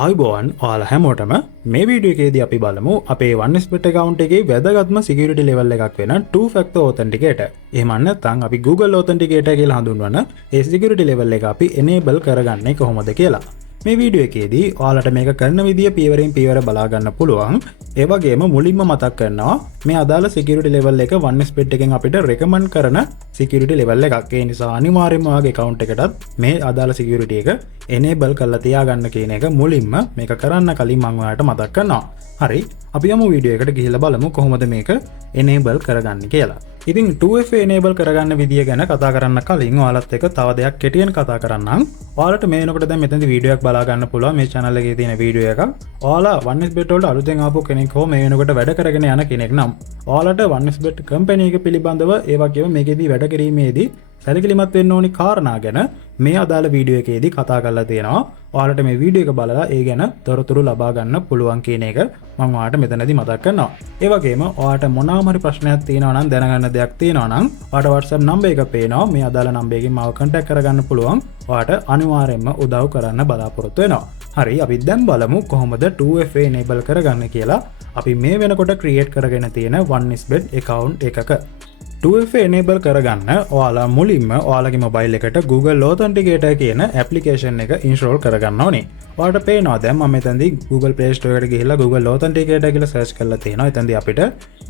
ආයුබෝවන් ඔයාලා හැමෝටම මේ වීඩියෝ එකේදී අපි බලමු අපේ OneSbet account එකේ වැදගත්ම security level එකක් වෙන two factor authenticator. එහෙම නැත්නම් අපි Google authenticator කියලා හඳුන්වන ඒ security level එක අපි enable කරගන්නේ කොහොමද කියලා. මේ වීඩියෝ එකේදී ඔයාලට මේක කරන විදිය පියවරෙන් පියවර බලා ගන්න පුළුවන්. ඒ වගේම මුලින්ම මතක් කරනවා මේ අදාළ security level එක OneSbet එකෙන් අපිට recommend කරන security level එකක්. ඒ නිසා අනිවාර්යයෙන්ම ඔයාගේ account එකටත් මේ අදාළ security එක enable කරලා තියාගන්න කියන එක මුලින්ම මේක කරන්න කලින් මම ඔයාලට මතක් කරනවා. හරි, අපි යමු වීඩියෝ එකට ගිහිල්ලා බලමු කොහොමද මේක enable කරගන්නේ කියලා. ඉතින් 2FA enable කරගන්න විදිය ගැන කතා කරන්න කලින් ඔයාලත් එක්ක තව දෙයක් කෙටියෙන් කතා කරන්නම්. ඔයාලට මේ වෙනකොට දැන් මෙතනදී වීඩියෝ එකක් බලා ගන්න පුළුවන් මේ channel එකේ තියෙන වීඩියෝ එකක්. ඔයාලා OneSbet වලට අලුතෙන් ආපු කෙනෙක් හෝ මේ වෙනකොට වැඩ කරගෙන යන කෙනෙක් නම් ඔයාලට OneSbet company එක පිළිබඳව ඒ වගේම මේකෙදී වැඩ කිරීමේදී සැලකිලිමත් වෙන්න ඕනි කාරණා ගැන මේ අදාළ වීඩියෝ එකේදී කතා කරලා තියෙනවා. ඔයාලට මේ වීඩියෝ එක බලලා ඒ ගැන තොරතුරු ලබා ගන්න පුළුවන් කියන එක මම ඔයාලට මෙතනදී මතක් කරනවා. ඒ වගේම ඔයාලට මොනවාම හරි ප්‍රශ්නයක් තියෙනවා නම් දැනගන්න දෙයක් තියෙනවා නම් ඔයාලට WhatsApp නම්බර් එක පේනවා. මේ අදාළ නම්බර් එකකින් මාව contact කරගන්න පුළුවන්. ඔයාලට අනිවාර්යයෙන්ම උදව් කරන්න බලාපොරොත්තු වෙනවා. හරි, අපි දැන් බලමු කොහොමද 2FA enable කරගන්නේ කියලා. අපි මේ වෙනකොට create කරගෙන තියෙන OneSbet account එකක 2FA enable කරගන්න ඔයාලා මුලින්ම ඔයාලගේ මොබයිල් එකට Google Authenticator කියන application එක install කරගන්න ඕනේ. ඔයාලට පේනවා දැන් මම මෙතනදී Google Play Store එකට ගිහිල්ලා Google Authenticator කියලා search කරලා තියෙනවා. එතනදී අපිට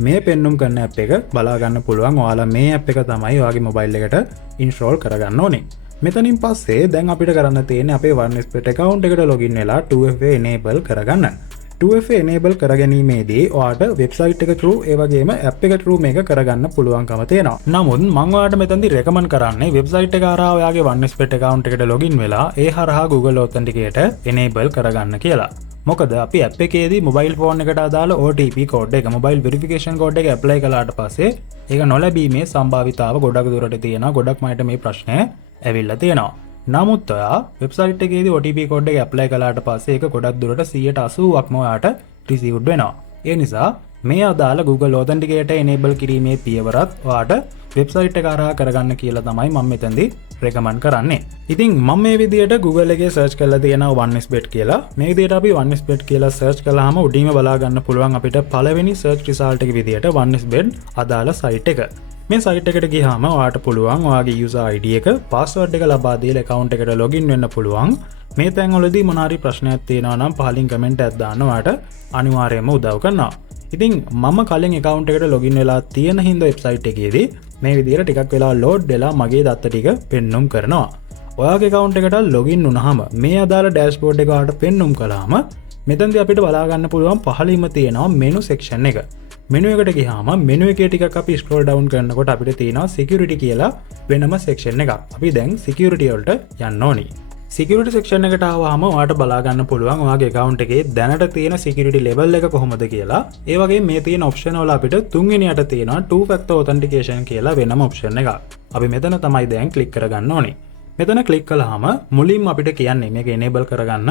මේ පෙන්눔 කරන app එක බලා ගන්න පුළුවන්. ඔයාලා මේ app එක තමයි ඔයාගේ මොබයිල් එකට install කරගන්න ඕනේ. මෙතනින් පස්සේ දැන් අපිට කරන්න තියෙන්නේ අපේ OneSbet account එකට login වෙලා 2FA enable කරගන්න. 2FA enable කරගැනීමේදී ඔයාට වෙබ්සයිට් එක through ඒ වගේම app එක through මේක කරගන්න පුළුවන්කම තියෙනවා. නමුත් මම ඔයාලට මෙතනදී recommend කරන්නේ වෙබ්සයිට් එක හරහා ඔයාගේ OneSbet account එකට login වෙලා ඒ හරහා Google Authenticator enable කරගන්න කියලා. මොකද අපි app එකේදී mobile phone එකට අදාළ OTP code එක mobile verification code එක apply කළාට පස්සේ ඒක නොලැබීමේ සම්භාවිතාව ගොඩක් දුරට තියෙනවා. ගොඩක් මට මේ ප්‍රශ්නය ඇවිල්ලා තියෙනවා. නමුත් ඔයා වෙබ්සයිට් එකේදී OTP code එක apply කළාට පස්සේ ඒක ගොඩක් දුරට 80%ක්ම ඔයාට received වෙනවා. ඒ නිසා මේ අදාළ Google Authenticator enable කිරීමේ පියවරත් ඔයාට වෙබ්සයිට් එක හරහා කරගන්න කියලා තමයි මම මෙතනදී recommend කරන්නේ. ඉතින් මම මේ විදියට Google එකේ search කරලා තියෙනවා OneSbet කියලා. මේ විදියට අපි OneSbet කියලා search කළාම උඩින්ම බලා ගන්න පුළුවන් අපිට පළවෙනි search result එක විදියට OneSbet අදාළ site එක. මේ site එකට ගියාම ඔයාට පුළුවන් ඔයාගේ user ID එක password එක ලබා දීලා account එකට login වෙන්න පුළුවන්. මේ තැන්වලදී මොන හරි ප්‍රශ්නයක් තියෙනවා නම් පහලින් comment එකක් දාන්න ඔයාට අනිවාර්යයෙන්ම උදව් කරනවා. ඉතින් මම කලින් account එකට login වෙලා තියෙන හින්දා website එකේදී මේ විදිහට ටිකක් වෙලා load වෙලා මගේ දත්ත ටික පෙන්눔 කරනවා. ඔයාගේ account එකට login වුණාම මේ අදාළ dashboard එක ඔයාට පෙන්눔 කළාම මෙතනදී අපිට බලා ගන්න පුළුවන් පහළින්ම තියෙනවා menu section එක. මෙනු එකට ගියාම මෙනු එකේ ටිකක් අපි ස්ක්‍රෝල් ඩවුන් කරනකොට අපිට තියෙනවා security කියලා වෙනම section එකක්. අපි දැන් security වලට යන්න ඕනි. security section එකට ආවම ඔයාලට බලා ගන්න පුළුවන් ඔයාගේ account එකේ දැනට තියෙන security level එක කොහොමද කියලා. ඒ වගේම මේ තියෙන option වල අපිට තුන්වෙනියට තියෙනවා two factor authentication කියලා වෙනම option එකක්. අපි මෙතන තමයි දැන් click කරගන්න ඕනේ. මෙතන click කළාම මුලින්ම අපිට කියන්නේ මේක enable කරගන්න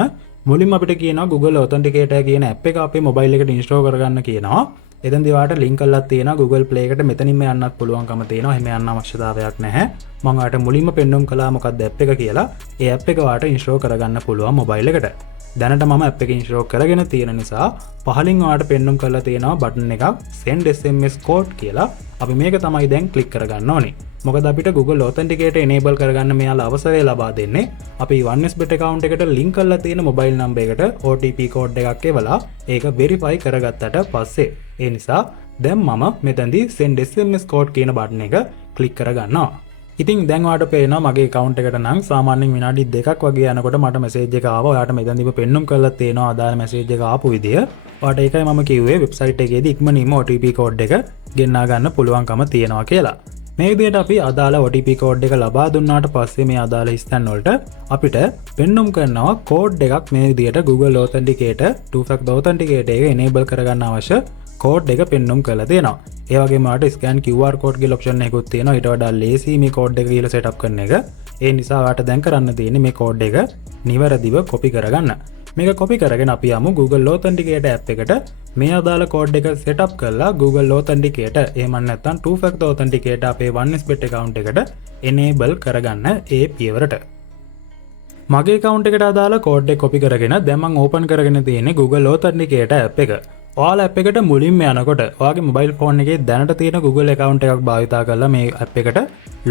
මුලින්ම අපිට කියනවා Google Authenticator කියන app එක අපේ mobile එකට install කරගන්න කියනවා. එතෙන්දී ඔයාලට link කරලා තියෙනවා Google Play එකට මෙතනින්ම යන්නත් පුළුවන්කම තියෙනවා. එහෙම යන්න අවශ්‍යතාවයක් නැහැ. මම ඔයාලට මුලින්ම පෙන්눔 කළා මොකක්ද app එක කියලා. ඒ app එක ඔයාලට install කරගන්න පුළුවන් mobile එකට. දැනට මම app එක install කරගෙන තියෙන නිසා පහලින් ඔයාලට පෙන්눔 කරලා තියෙනවා button එකක් send SMS code කියලා. අපි මේක තමයි දැන් click කරගන්න ඕනේ. මොකද අපිට Google Authenticator enable කරගන්න මෙයාලා අවසරය ලබා දෙන්නේ අපි OneSbet account එකට link කරලා තියෙන mobile number එකට OTP code එකක් එවලා ඒක verify කරගත්තට පස්සේ. ඒ නිසා දැන් මම මෙතනදී send SMS code කියන button එක click කරගන්නවා. ඉතින් දැන් ඔයාලට පේනවා මගේ account එකට නම් සාමාන්‍යයෙන් විනාඩි 2ක් වගේ යනකොට මට message එක ආවා. ඔයාලට මෙතනදී පෙන්눔 කරලා තියෙනවා අදාළ message එක ආපු විදිය. ඔයාලට ඒකයි මම කිව්වේ website එකේදී ඉක්මනින්ම OTP code එක ගෙන්නා ගන්න පුළුවන්කම තියෙනවා කියලා. මේ විදිහට අපි අදාළ OTP code එක ලබා දුන්නාට පස්සේ මේ අදාළ ස්ථාන වලට අපිට පෙන්눔 කරනවා code එකක් මේ විදිහට Google Authenticator two factor authenticator එක enable කරගන්න අවශ්‍ය code එක පෙන්눔 කරලා තියෙනවා. ඒ වගේම ඔයාලට scan QR code කියලා option එකකුත් තියෙනවා. ඊට වඩා ලේසි මේ code එක කියලා setup කරන එක. ඒ නිසා ඔයාලට දැන් කරන්න තියෙන්නේ මේ code එක නිවැරදිව copy කරගන්න. මේක copy කරගෙන අපි යමු Google Authenticator app එකට. මේ අදාළ code එක setup කරලා Google Authenticator එහෙම නැත්නම් two factor authenticator අපේ OneSbet account එකට enable කරගන්න ඒ පියවරට. මගේ account එකට අදාළ code එක copy කරගෙන දැන් මම open කරගෙන තියෙන්නේ Google Authenticator app එක. ඔයාලා app එකට මුලින්ම යනකොට ඔයාගේ mobile phone එකේ දැනට තියෙන Google account එකක් භාවිතා කරලා මේ app එකට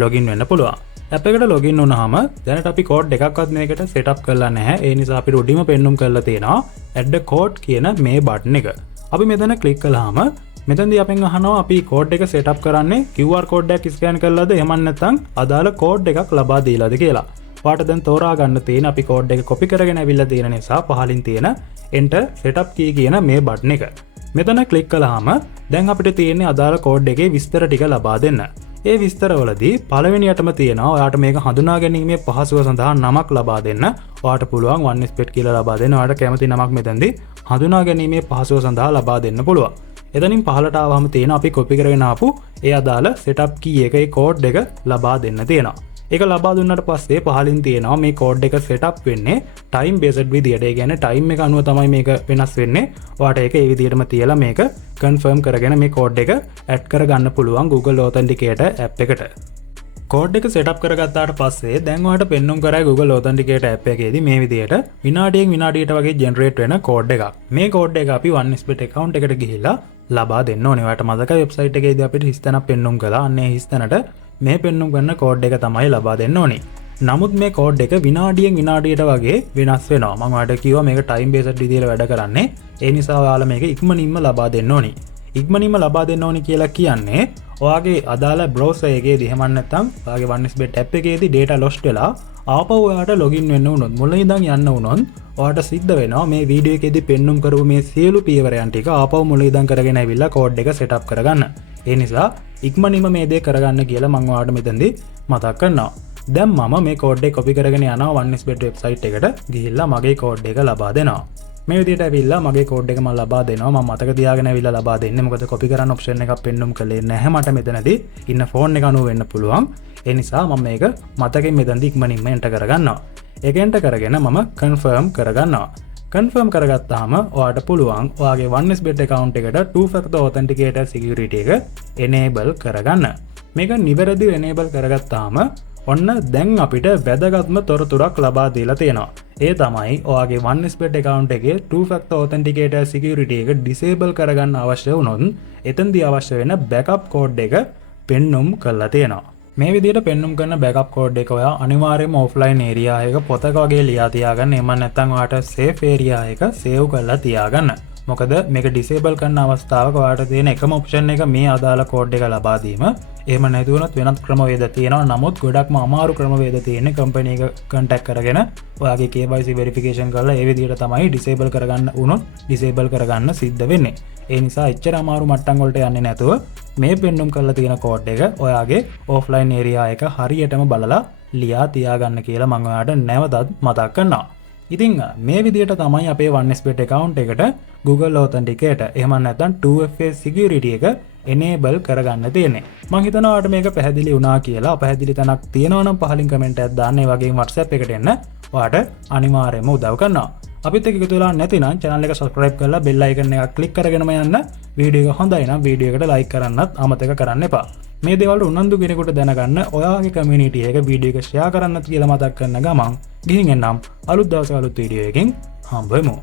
login වෙන්න පුළුවන්. app එකට login වුණාම දැනට අපි code එකක්වත් මේකට setup කරලා නැහැ. ඒ නිසා අපිට උඩින්ම පෙන්눔 කරලා තියෙනවා add code කියන මේ button එක. අපි මෙතන click කළාම මෙතනදී අපෙන් අහනවා අපි code එක setup කරන්නේ QR code එකක් scan කරලාද එහෙම නැත්නම් අදාළ code එකක් ලබා දීලාද කියලා. ඔයාට දැන් තෝරා ගන්න තියෙන අපි code එක copy කරගෙන අවිල්ලා තියෙන නිසා පහලින් තියෙන enter setup key කියන මේ button එක. මෙතන click කළාම දැන් අපිට තියෙන්නේ අදාළ code එකේ විස්තර ටික ලබා දෙන්න. ඒ විස්තරවලදී පළවෙනියටම තියෙනවා ඔයාට මේක හඳුනා ගැනීමේ පහසුව සඳහා නමක් ලබා දෙන්න. ඔයාට පුළුවන් OneSpot කියලා ලබා දෙන්න. ඔයාට කැමති නමක් මෙතනදී හඳුනා ගැනීමේ පහසුව සඳහා ලබා දෙන්න පුළුවන්. එතනින් පහලට ආවම තියෙන අපි copy කරගෙන ආපු ඒ අදාළ setup key එකේ code එක ලබා දෙන්න තියෙනවා. ඒක ලබා දුන්නාට පස්සේ පහලින් තියෙනවා මේ code එක setup වෙන්නේ time based විදියට. ඒ කියන්නේ time එක අනුව තමයි මේක වෙනස් වෙන්නේ. ඔයාට ඒක ඒ විදියටම තියලා මේක confirm කරගෙන මේ code එක add කරගන්න පුළුවන් Google Authenticator app එකට. code එක setup කරගත්තාට පස්සේ දැන් ඔයාලට පෙන්වුම් කරයි Google Authenticator app එකේදී මේ විදියට විනාඩියෙන් විනාඩියට වගේ generate වෙන code එකක්. මේ code එක අපි OneSpot account එකට ගිහිල්ලා ලබා දෙන්න ඕනේ. ඔයාලට මතකයි website එකේදී අපිට හිස්තැනක් පෙන්වුම් කළා. අන්න ඒ හිස්තැනට මේ පෙන්වුම් කරන code එක තමයි ලබා දෙන්න ඕනේ. නමුත් මේ code එක විනාඩියෙන් විනාඩියට වගේ වෙනස් වෙනවා. මම ඔයාලට කිව්වා මේක time based විදියට වැඩ කරන්නේ. ඒ නිසා ඔයාලා මේක ඉක්මනින්ම ලබා දෙන්න ඕනේ. ඉක්මනින්ම ලබා දෙන්න ඕනේ කියලා කියන්නේ ඔයාගේ අදාළ browser එකේදී එහෙම නැත්නම් ඔයාගේ OneSpot app එකේදී data lost වෙලා ආපහු ඔයාට login වෙන්න වුණොත් මුලින් ඉඳන් යන්න වුණොත් ඔයාට සිද්ධ වෙනවා මේ වීඩියෝ එකේදී පෙන්눔 කරපු මේ සියලු පියවරයන් ටික ආපහු මුලින් ඉඳන් කරගෙන ඇවිල්ලා code එක setup කරගන්න. ඒ නිසා ඉක්මනින්ම මේ දේ කරගන්න කියලා මම ඔයාලට මෙතනදී මතක් කරනවා. දැන් මම මේ code එක copy කරගෙන යනවා OneSpot website එකට ගිහිල්ලා මගේ code එක ලබා දෙනවා. මේ විදිහට ඇවිල්ලා මගේ code එක මම ලබා දෙනවා. මම මතක තියාගෙන ඇවිල්ලා ලබා දෙන්නේ. මොකද copy කරන්න option එකක් පෙන්눔 කළේ නැහැ මට මෙතනදී. ඉන්න phone එක අනුව වෙන්න පුළුවන්. ඒ නිසා මම මේක මතකෙන් මෙතනදී ඉක්මනින්ම enter කරගන්නවා. ඒක enter කරගෙන මම confirm කරගන්නවා. confirm කරගත්තාම ඔයාට පුළුවන් ඔයාගේ OneSpot account එකට two factor authenticator security එක enable කරගන්න. මේක නිවැරදිව enable කරගත්තාම ඔන්න දැන් අපිට වැදගත්ම තොරතුරක් ලබා දීලා තියෙනවා. ඒ තමයි ඔයාගේ OneSpot account එකේ two factor authenticator security එක disable කරගන්න අවශ්‍ය වුණොත් එතනදී අවශ්‍ය වෙන backup code එක පෙන්눔 කරලා තියෙනවා. මේ විදිහට පෙන්눔 කරන backup code එක ඔයා අනිවාර්යයෙන්ම offline area එක පොතක වගේ ලියා තියාගන්න. එහෙම නැත්නම් ඔයාට safe area එක save කරලා තියාගන්න. මොකද මේක disable කරන අවස්ථාවක ඔයාට තියෙන එකම option එක මේ අදාළ code එක ලබා දීම. එහෙම නැති වුණොත් වෙනත් ක්‍රමවේද තියෙනවා. නමුත් ගොඩක්ම අමාරු ක්‍රමවේද තියෙන්නේ company එක contact කරගෙන ඔයාගේ KYC verification කරලා ඒ විදිහට තමයි disable කරගන්න උනොත් disable කරගන්න සිද්ධ වෙන්නේ. ඒ නිසා එච්චර අමාරු මට්ටම් වලට යන්නේ නැතුව මේ පෙන්눔 කරලා තියෙන code එක ඔයාගේ offline area එක හරියටම බලලා ලියා තියාගන්න කියලා මම ඔයාලට නැවතත් මතක් කරනවා. ඉතින් මේ විදිහට තමයි අපේ OneSpot account එකට Google Authenticator එහෙම නැත්නම් 2FA security එක enable කරගන්න තියෙන්නේ. මම හිතනවා ඔයාලට මේක පැහැදිලි වුණා කියලා. පැහැදිලි තැනක් තියෙනවා නම් පහලින් comment එකක් දාන්න. ඒ වගේම WhatsApp එකට එන්න ඔයාලට අනිවාර්යයෙන්ම උදව් කරනවා. අපිත් එක්ක එකතු වෙලා නැතිනම් channel එක subscribe කරලා bell icon එකක් click කරගෙනම යන්න. වීඩියෝ එක හොඳයි නම් වීඩියෝ එකට like කරන්නත් අමතක කරන්න එපා. මේ දේවල් උනන්දු කෙනෙකුට දැනගන්න ඔයාගේ community එක වීඩියෝ එක share කරන්නත් කියලා මතක් කරන ගමන් ගිහින් එන්නම් අලුත් දවසක අලුත් වීඩියෝ එකකින් හම්බ වෙමු.